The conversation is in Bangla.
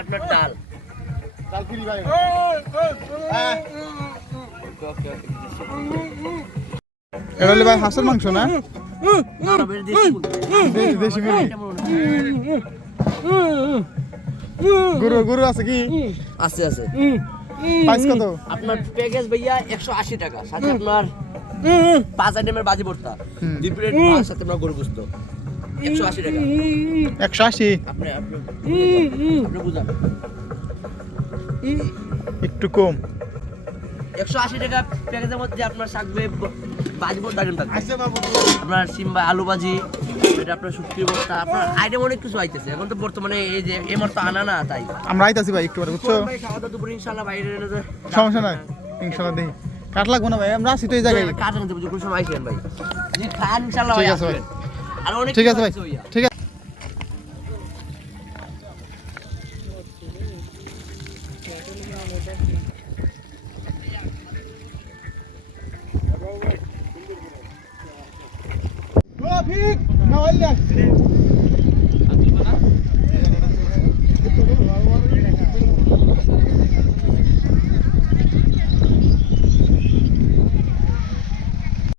আপনার ডাল এটা হলে ভাই হাঁসের মাংস না? দেশি গরু গরু আছে কি? আছে আছে। প্রাইস কত? আপনার প্যাকেজ ভাইয়া 180 টাকা, সাথে আপনার 5 আইটেমের বাজি ভর্তা, 2 প্লেট ভাত, সাথে আপনার গরু গোশত 180 টাকা। 180 আপনি বুঝান একটু কম। 180 টাকা প্যাকেজের মধ্যে আপনার থাকবে বাজি ভর্তা আইটেম থাকবে, আপনার সিম্বা আলু ভাজি, এটা আপনার শুটকি ভর্তা, আপনার আইটেম অনেক কিছু আইতেছে এখন তো বর্তমানে। এই যে এই মাত্র আনা না, তাই আমরা আইতাছি ভাই একটু পরে, বুঝছো? ভাই খাওয়া দাওয়া দুপুরে ইনশাআল্লাহ বাইরে সমস্যা নাই, ইনশাআল্লাহ দেই। কাট লাগবো না ভাই, আমরা আছি তো এই জায়গায়। কাজ আনতে বুঝো কোন সময় আইছেন ভাই, জি খান ইনশাআল্লাহ। ঠিক আছে ভাই, আর অনেক ঠিক আছে ভাই, ঠিক আছে। ঠিক না